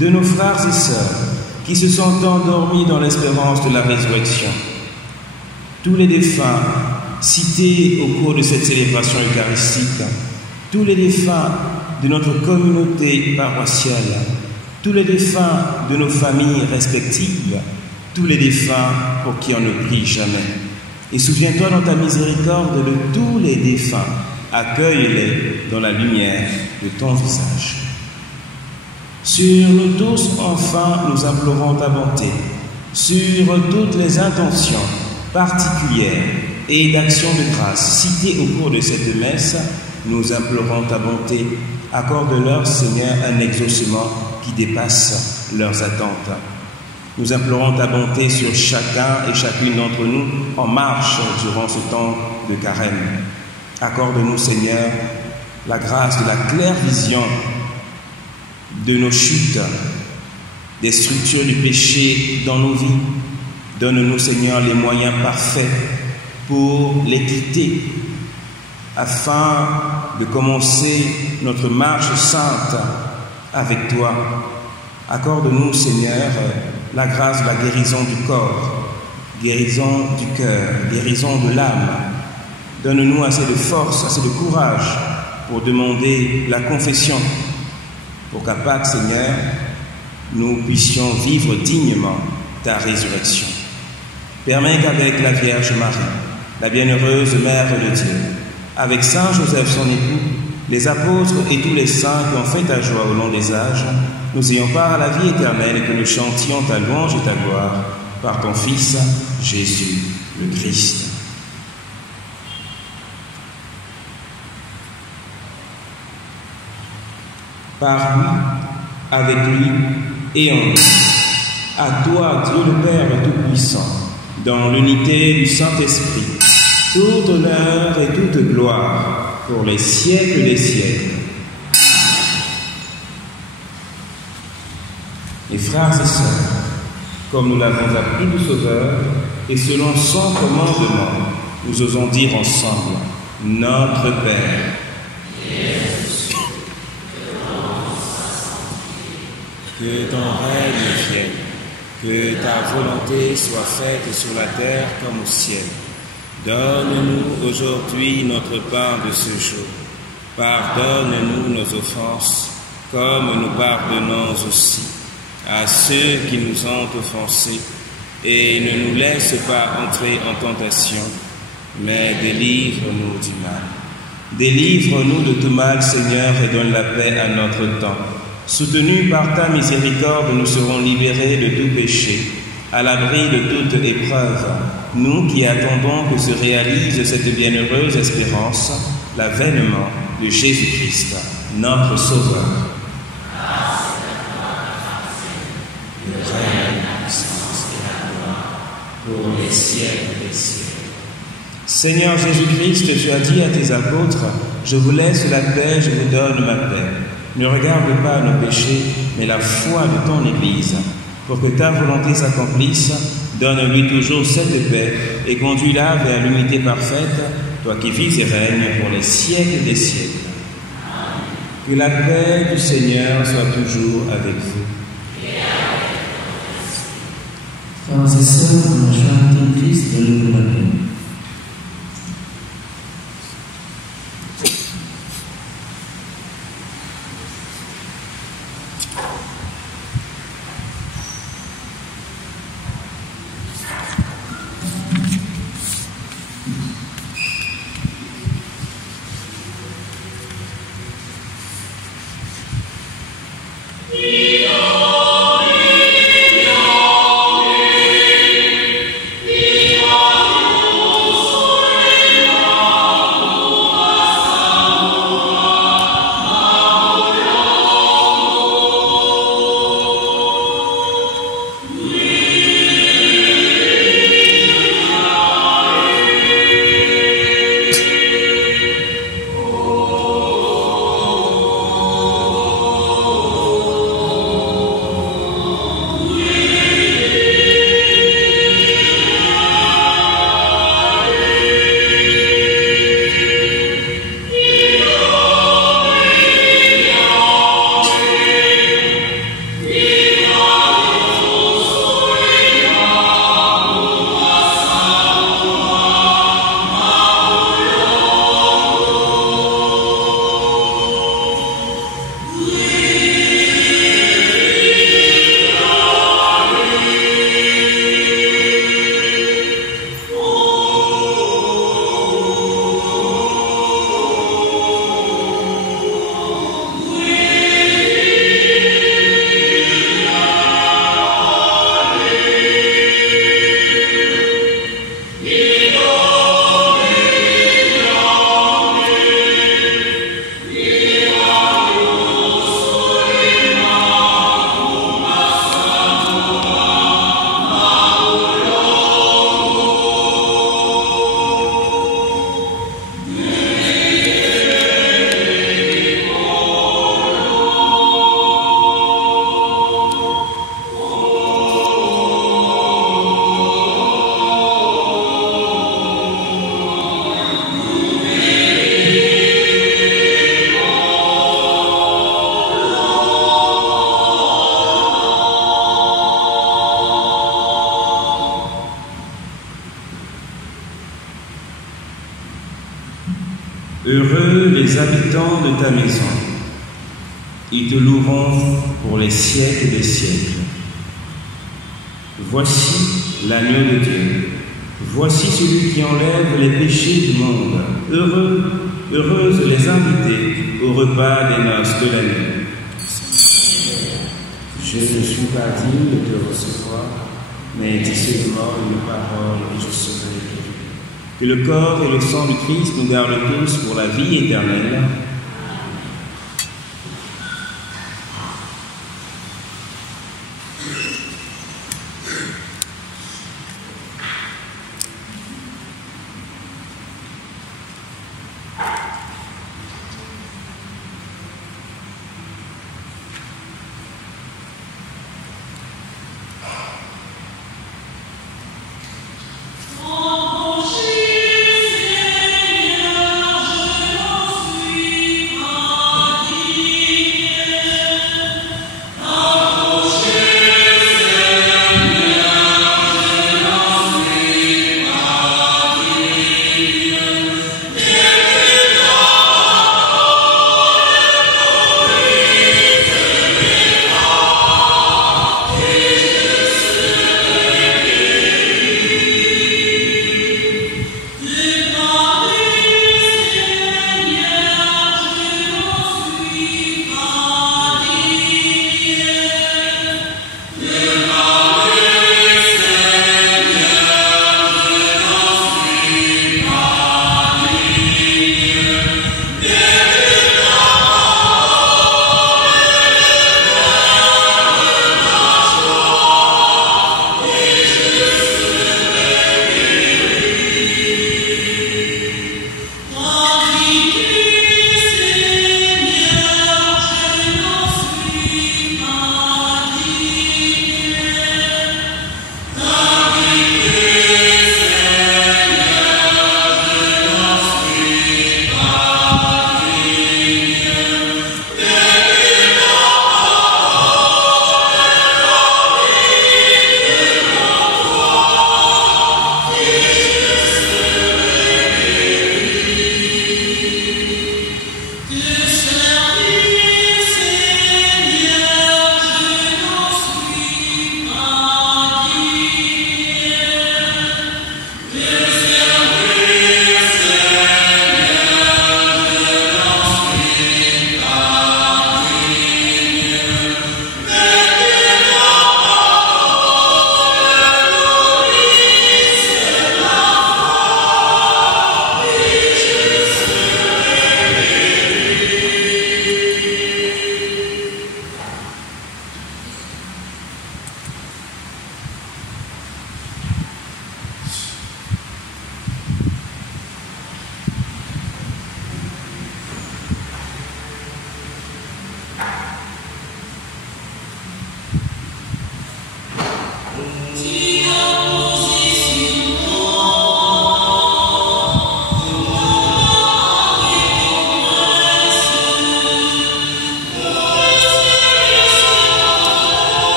de nos frères et sœurs qui se sont endormis dans l'espérance de la résurrection. Tous les défunts cités au cours de cette célébration eucharistique, tous les défunts de notre communauté paroissiale, tous les défunts de nos familles respectives, tous les défunts pour qui on ne prie jamais. Et souviens-toi dans ta miséricorde de tous les défunts, accueille-les dans la lumière de ton visage. Sur nous tous, enfin, nous implorons ta bonté, sur toutes les intentions particulières et d'actions de grâce citées au cours de cette messe, nous implorons ta bonté. Accorde-leur, Seigneur, un exaucement qui dépasse leurs attentes. Nous implorons ta bonté sur chacun et chacune d'entre nous en marche durant ce temps de carême. Accorde-nous, Seigneur, la grâce de la claire vision de nos chutes, des structures du péché dans nos vies. Donne-nous, Seigneur, les moyens parfaits pour les quitter, afin de commencer notre marche sainte avec toi. Accorde-nous, Seigneur, la grâce de la guérison du corps, guérison du cœur, guérison de l'âme. Donne-nous assez de force, assez de courage pour demander la confession, pour qu'à Pâques, Seigneur, nous puissions vivre dignement ta résurrection. Permets qu'avec la Vierge Marie, la bienheureuse Mère de Dieu, avec Saint Joseph son époux, les apôtres et tous les saints qui ont fait ta joie au long des âges, nous ayons part à la vie éternelle et que nous chantions ta louange et ta gloire par ton Fils, Jésus le Christ. Par lui, avec lui et en lui, à toi, Dieu le Père Tout-Puissant, dans l'unité du Saint-Esprit, toute honneur et toute gloire pour les siècles des siècles. Mes frères et sœurs, comme nous l'avons appris du Sauveur, et selon son commandement, nous osons dire ensemble, Notre Père, que ton règne vienne, que ta volonté soit faite sur la terre comme au ciel. Donne-nous aujourd'hui notre pain de ce jour. Pardonne-nous nos offenses, comme nous pardonnons aussi à ceux qui nous ont offensés. Et ne nous laisse pas entrer en tentation, mais délivre-nous du mal. Délivre-nous de tout mal, Seigneur, et donne la paix à notre temps. Soutenus par ta miséricorde, nous serons libérés de tout péché, à l'abri de toute épreuve, nous qui attendons que se réalise cette bienheureuse espérance, l'avènement de Jésus-Christ, notre Sauveur. Le règne, la puissance et la gloire pour les siècles des siècles. Seigneur Jésus-Christ, tu as dit à tes apôtres, « Je vous laisse la paix, je vous donne ma paix. » Ne regarde pas nos péchés, mais la foi de ton Église. Pour que ta volonté s'accomplisse, donne-lui toujours cette paix et conduis-la vers l'unité parfaite, toi qui vis et règnes pour les siècles des siècles. Que la paix du Seigneur soit toujours avec vous. Frères et sœurs, dans la charité de Christ, donnez-nous la paix. habitants de ta maison. Ils te loueront pour les siècles des siècles. Voici l'agneau de Dieu. Voici celui qui enlève les péchés du monde. Heureuses les invités au repas des noces de l'agneau. Je ne suis pas digne de te recevoir, mais dis seulement une parole et je serai guéri. Que le corps et le sang du Christ nous gardent tous pour la vie éternelle. Oh,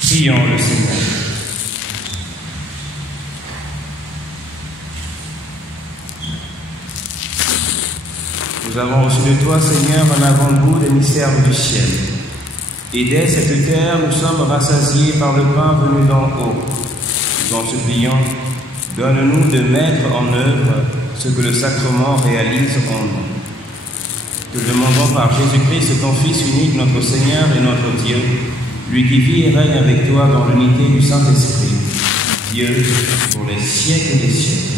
Prions le Seigneur. Nous avons reçu de toi, Seigneur, un avant-goût des mystères du ciel. Et dès cette terre, nous sommes rassasiés par le pain venu d'en haut. Nous en supplions, donne-nous de mettre en œuvre ce que le sacrement réalise en nous. Te demandons par Jésus-Christ, ton Fils unique, notre Seigneur et notre Dieu, lui qui vit et règne avec toi dans l'unité du Saint-Esprit, Dieu pour les siècles des siècles.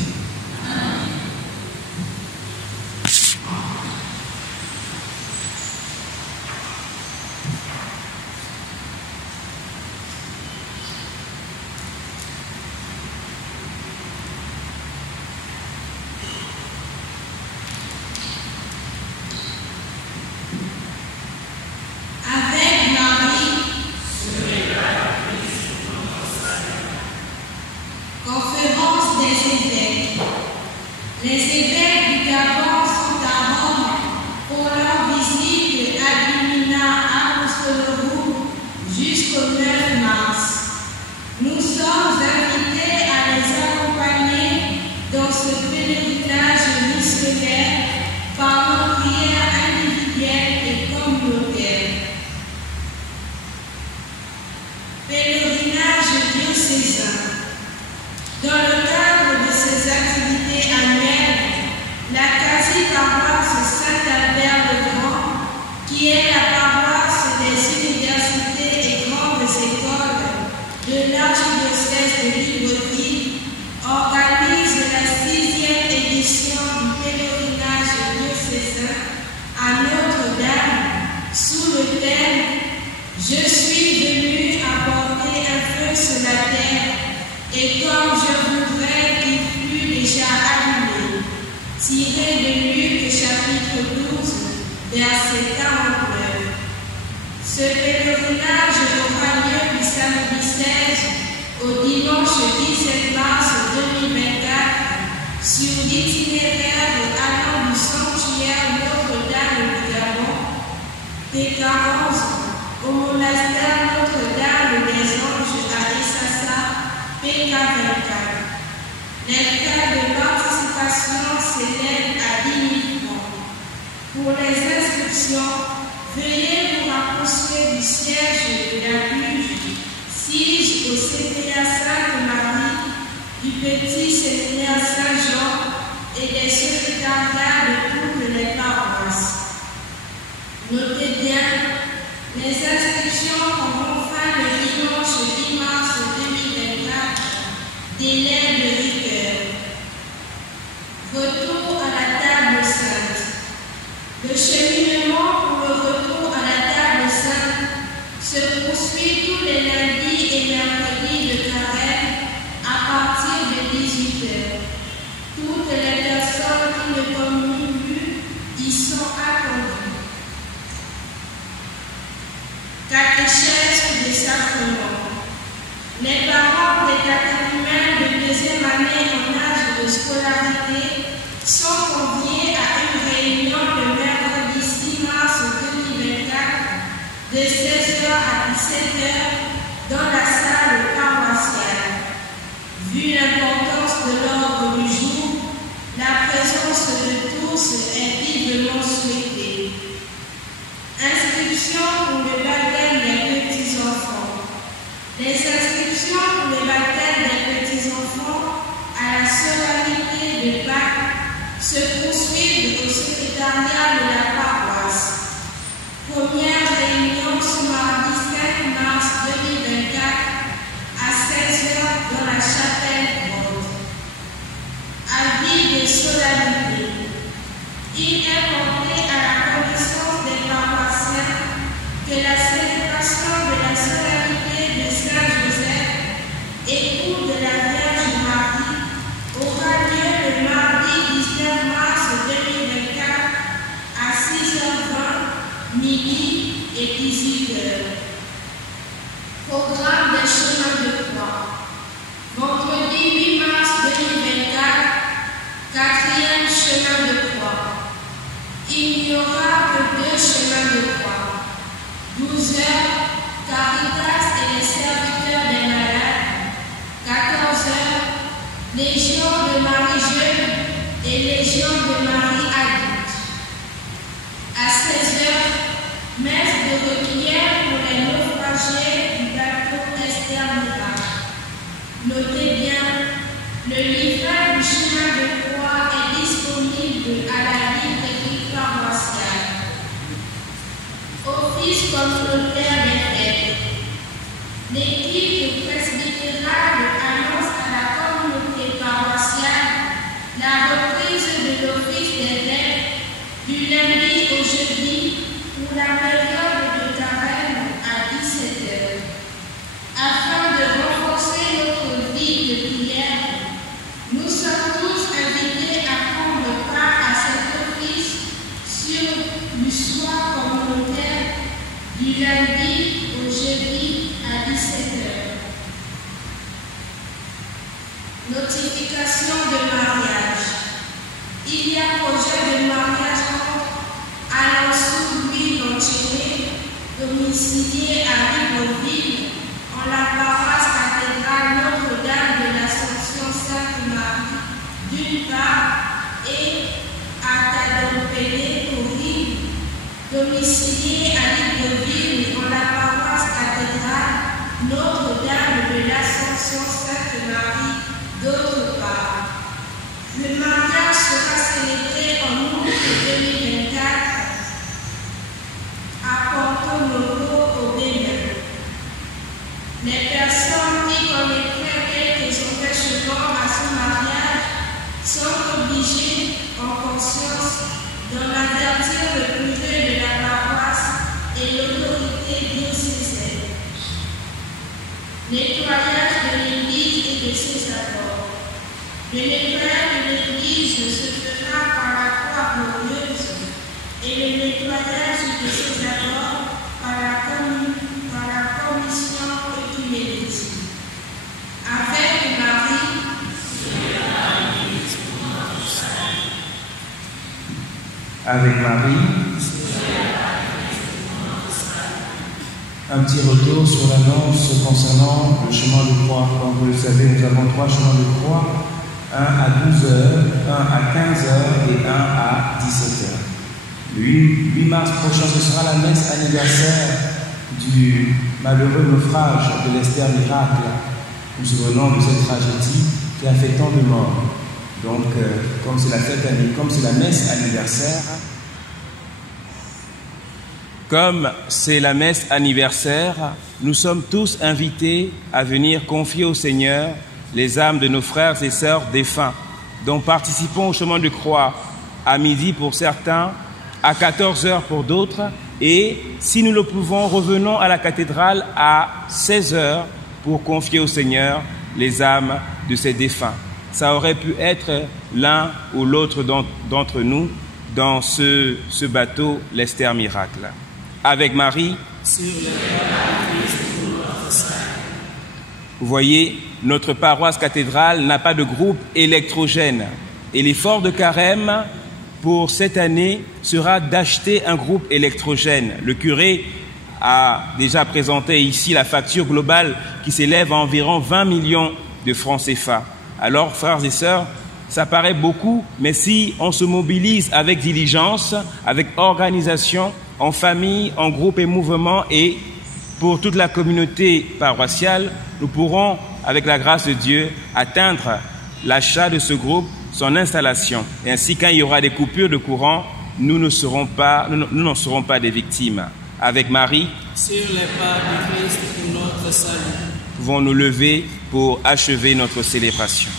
Il n'y aura que 2 chemins 12h, Caritas et les serviteurs des malades. 14h, Légion de Marie jeune et Légion de Marie adulte. À 16h, messe de requiem pour les naufragés du bateau Esther Miracle. Notez bien, le livret du chemin de croix est disponible à la librairie paroissiale. Office communautaire des fêtes. L'équipe presbytérale annonce à la communauté paroissiale la reprise de l'office des fêtes du lundi au jeudi pour la période de carême à 17h. Afin de renforcer notre vie de prière, nous sommes tous invités à prendre part à cet office sur le soir communautaire du lundi au jeudi à 17h. Notification de mariage. Il y a projet de mariage à Louis Lonchené, domicilié à Libreville, en la paroisse cathédrale Notre-Dame de l'Assomption Sainte-Marie, d'une part, et à Tadompélé, Corrine, domicilié à Libreville, en la paroisse cathédrale Notre-Dame de l'Assomption Sainte-Marie, d'autre part. Le mariage sera célébré en août 2024 à Porto-Novo au Bénin. Les personnes qui commettraient quelques empêchements à ce mariage sont obligées, en conscience, d'en avertir le curé de la paroisse et l'autorité diocésaine. Nettoyage de l'église et de ses apports. Le nettoyage de l'église se fera par la croix glorieuse et le nettoyage de ses apports par la commission œcuménique. Avec Marie, avec Marie, un petit retour sur l'annonce concernant le chemin de croix. Comme vous le savez, nous avons 3 chemins de croix, un à 12h, un à 15h et un à 17h. Le 8 mars prochain, ce sera la messe anniversaire du malheureux naufrage de l'Esther Miracle. Nous nous souvenons de cette tragédie qui a fait tant de morts. Donc, comme c'est la fête, comme c'est la messe anniversaire, comme c'est la messe anniversaire, nous sommes tous invités à venir confier au Seigneur les âmes de nos frères et sœurs défunts. Donc participons au chemin de croix à midi pour certains, à 14h pour d'autres, et si nous le pouvons, revenons à la cathédrale à 16h pour confier au Seigneur les âmes de ces défunts. Ça aurait pu être l'un ou l'autre d'entre nous dans ce bateau, l'Esther Miracle. Avec Marie, vous voyez, notre paroisse cathédrale n'a pas de groupe électrogène. Et l'effort de carême pour cette année sera d'acheter un groupe électrogène. Le curé a déjà présenté ici la facture globale qui s'élève à environ 20 millions de francs CFA. Alors, frères et sœurs, ça paraît beaucoup, mais si on se mobilise avec diligence, avec organisation, en famille, en groupe et mouvement, et pour toute la communauté paroissiale, nous pourrons, avec la grâce de Dieu, atteindre l'achat de ce groupe, son installation. Et ainsi, quand il y aura des coupures de courant, nous n'en serons pas des victimes. Avec Marie, sur les pas du Christ pour notre salut, pouvons nous lever pour achever notre célébration.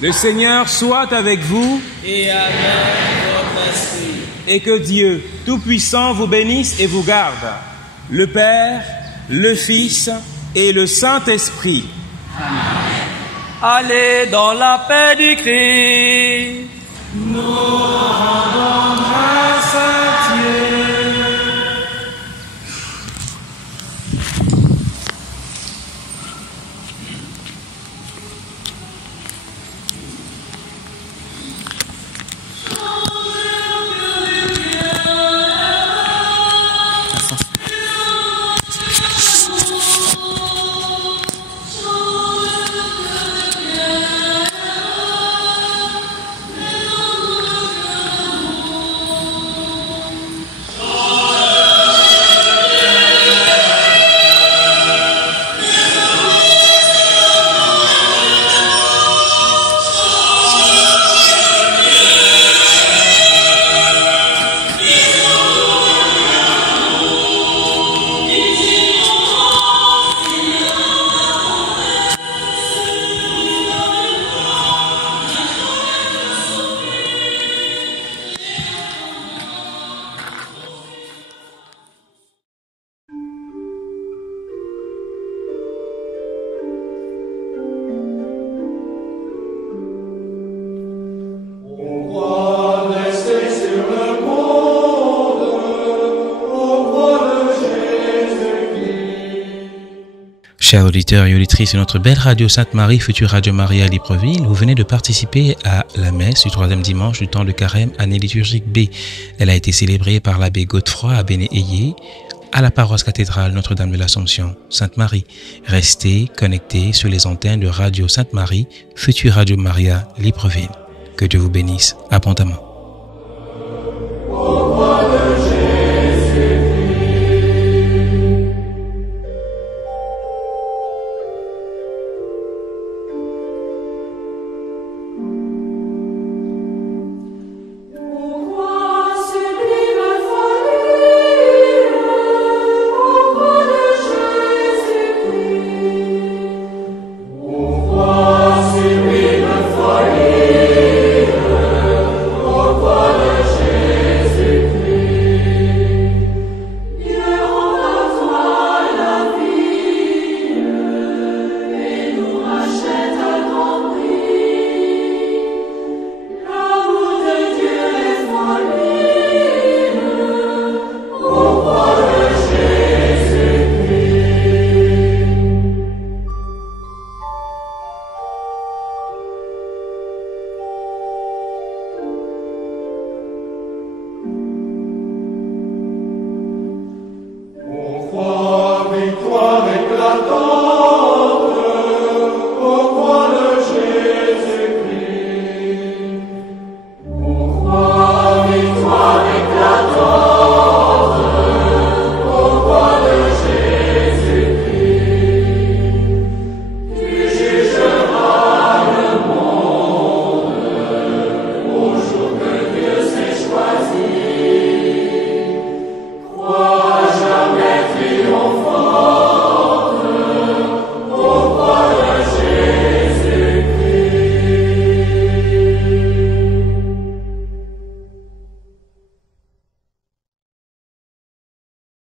Le Seigneur soit avec vous et avec votre esprit. Et que Dieu Tout-Puissant vous bénisse et vous garde, le Père, le Fils et le Saint-Esprit. Amen. Allez dans la paix du Christ. Nous rendons grâce à Dieu. Chers auditeurs et auditrices de notre belle radio Sainte-Marie, future Radio Maria à Libreville, vous venez de participer à la messe du troisième dimanche du temps de carême, année liturgique B. Elle a été célébrée par l'abbé Godefroy à Béné-Ayé, à la paroisse cathédrale Notre-Dame de l'Assomption, Sainte-Marie. Restez connectés sur les antennes de Radio Sainte-Marie, future Radio Maria Libreville. Que Dieu vous bénisse abondamment.